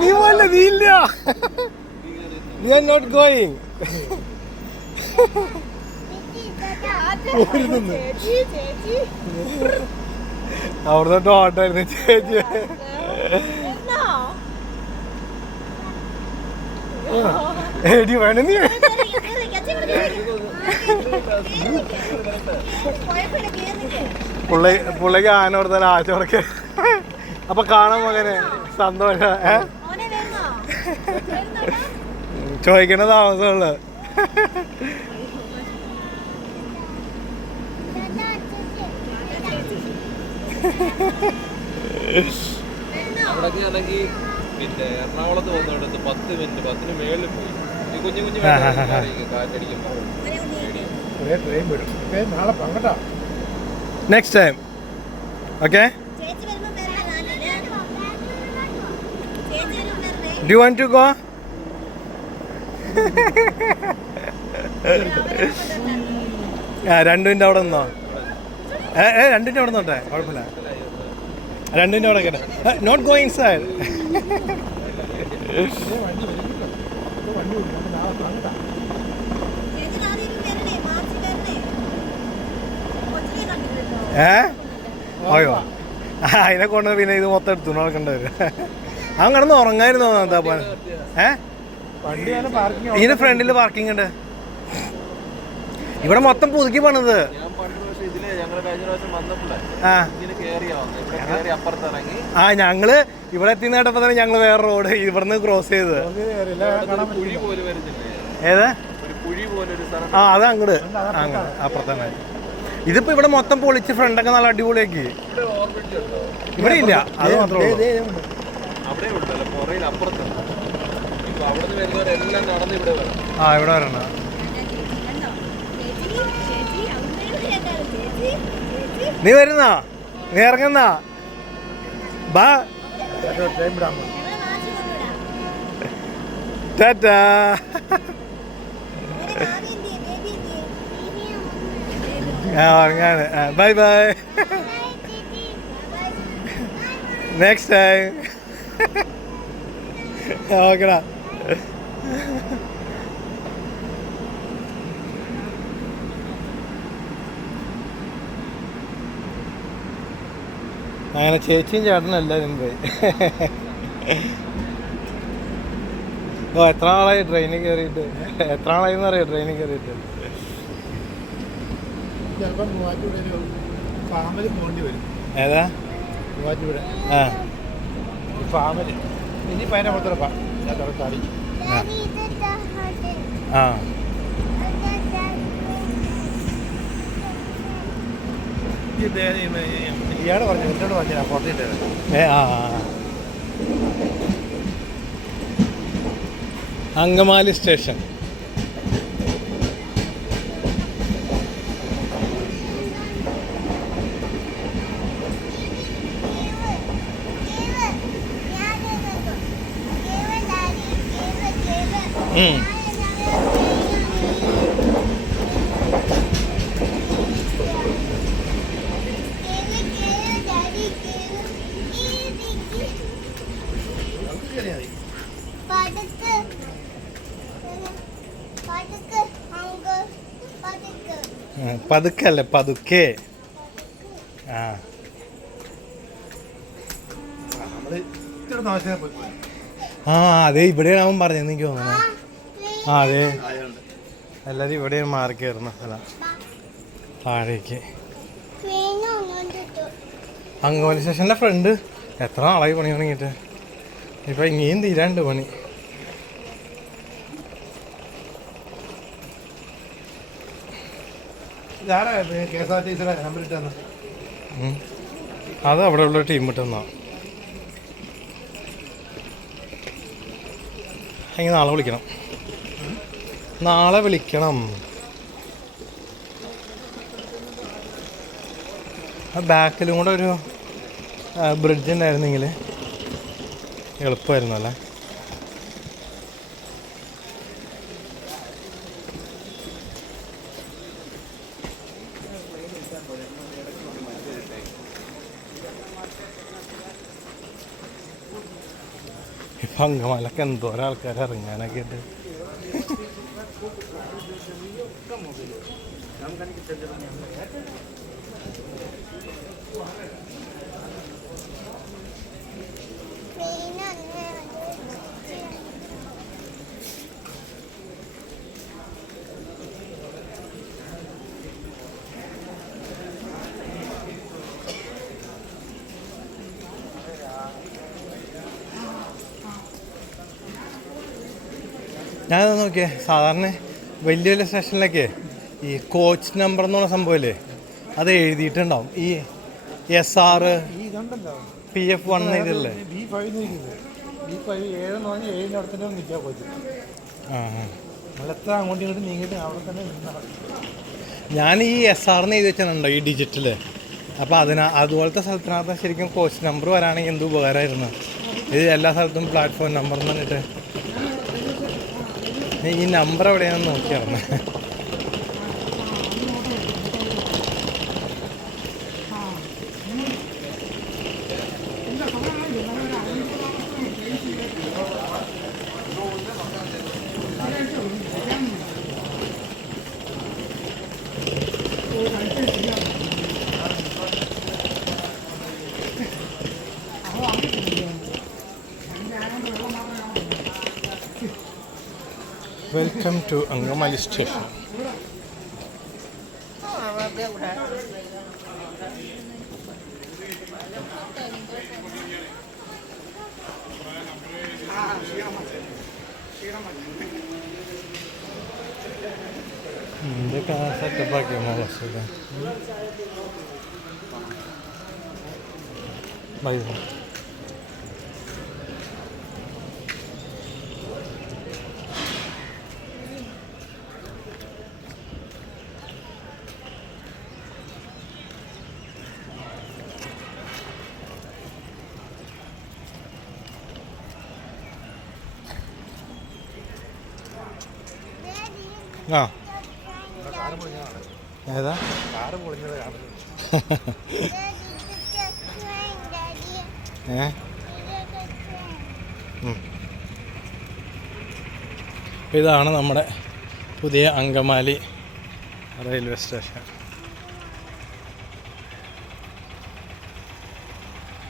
നീ പോല നീ ഇല്ല. You are not going. അവിടുന്ന് ഓട്ടായിരുന്നു ചേച്ചി. എടി വേണ നീ പുള്ളിക്ക് ആനോർത്താൽ ആച്ചോടൊക്കെ അപ്പൊ കാണാൻ മകനെ സന്തോഷം. ചോദിക്കണ താമസമുള്ള പിന്നെ എറണാകുളത്ത് പോകുന്നിടത്ത് 10 മിനിറ്റ് 10 മേളിൽ പോയി. കുഞ്ഞു കുഞ്ഞു കാറ്റടിക്കുമ്പോൾ next time. Okay, do you want to go? രണ്ടിൻ്റെ അവിടെ നിന്നോ? രണ്ടിൻ്റെ അവിടെ നിന്നോട്ടെ, കുഴപ്പമില്ല. രണ്ടിൻ്റെ അവിടെ കേട്ടെ. Not going side. അയ്യോ, അതിനെ കൊണ്ട് പിന്നെ ഇത് മൊത്തം എടുത്തു നടക്കേണ്ടി വരും. അവൻ കിടന്ന് ഉറങ്ങായിരുന്നു. എന്താ പോലെ ഇതിന്റെ ഫ്രണ്ടിൽ പാർക്കിംഗ് ഉണ്ട്. ഇവിടെ മൊത്തം പുതുക്കി പണിത്. ഞങ്ങള് ഇവിടെ എത്തിന്ന് കേട്ടപ്പോ തന്നെ ഞങ്ങള് വേറെ റോഡ് ഇവിടുന്ന് ക്രോസ് ചെയ്ത്. ഏതാ? അത് അങ്ങട് അപ്പുറത്തന്നെ. ഇതിപ്പോ ഇവിടെ മൊത്തം പൊളിച്ച് ഫ്രണ്ടൊക്കെ നല്ല അടിപൊളിയാക്കി. ഇവിടെ ഇല്ല, അത് മാത്രമേ ഉള്ളൂ. ഇവിടെ വരണ. നീ വരുന്നാ? നീ ഇറങ്ങുന്നാ? ബാ, ടാറ്റാ. ഇറങ്ങാണ്. Bye bye, next time. ഓക്കെടാ. അങ്ങനെ ചേച്ചിയും ചേട്ടനും എല്ലാവരും പോയി. ഓ, എത്ര നാളായി ട്രെയിനിൽ കയറിയിട്ട്? എത്ര നാളായി എന്നറിയാം ട്രെയിനിൽ കയറിയിട്ട്? ഏതാ? ആ, ഫാമിലി ഇനി പതിനെടുത്തറപ്പാ. ആ, ഇയാള് പറഞ്ഞു, എന്നോട് പറഞ്ഞു ഫോട്ടോ ഇട്ടത്. അങ്കമാലി സ്റ്റേഷൻ. പതുക്കല്ലേ, പതുക്കെ. ആ, അതെ, ഇവിടെയാണ് അവൻ പറഞ്ഞത് എനിക്ക് തോന്നുന്നത്. ആ, അതെ, എല്ലാരും ഇവിടെയാണ് മാറി കയറുന്ന സ്ഥലം. താഴേക്ക് അങ്കമാലി സ്റ്റേഷൻ്റെ ഫ്രണ്ട്. എത്ര നാളായി പണി തുടങ്ങിയിട്ട്? ഇപ്പം ഇനിയും തീരാണ്ട് പണി. അത് അവിടെ ഉള്ള ടീം ഇട്ടെന്നാ. അങ്ങനെ നാളെ വിളിക്കണം, നാളെ വിളിക്കണം. ബാക്കിലും കൂടെ ഒരു ബ്രിഡ്ജ് ഉണ്ടായിരുന്നെങ്കിൽ എളുപ്പമായിരുന്നു അല്ലേ? ഇപ്പം അങ്കമാലൊക്കെ എന്തോരം ആൾക്കാർ ഇറങ്ങാനൊക്കെ ഉണ്ട്. ഞാനത് നോക്കിയേ, സാധാരണ വലിയ വലിയ സ്റ്റേഷനിലൊക്കെ ഈ കോച്ച് നമ്പർ എന്നുള്ള സംഭവമില്ലേ അത് എഴുതിയിട്ടുണ്ടാവും. ഈ SR PF1 ഇതില്ലേ, ഞാൻ ഈ SR എഴുതി വെച്ചിട്ടുണ്ടോ ഈ ഡിജിറ്റല്. അപ്പോൾ അതുപോലത്തെ സ്ഥലത്തിനകത്ത് ശരിക്കും കോച്ച് നമ്പർ വരാണെങ്കിൽ എന്ത് ഉപകാരമായിരുന്നു. ഇത് എല്ലാ സ്ഥലത്തും പ്ലാറ്റ്ഫോം നമ്പർ എന്ന് പറഞ്ഞിട്ട് ഈ നമ്പർ എവിടെയാണെന്ന് നോക്കിയായിരുന്നു. Welcome to Angamaly station. എന്തൊക്കെ സെറ്റപ്പാക്കിയ മോളെ ബൈ. ആ ഏതാ കാറ് പൊളിഞ്ഞത് ഇതാണ് നമ്മുടെ പുതിയ അങ്കമാലി റെയിൽവേ സ്റ്റേഷൻ.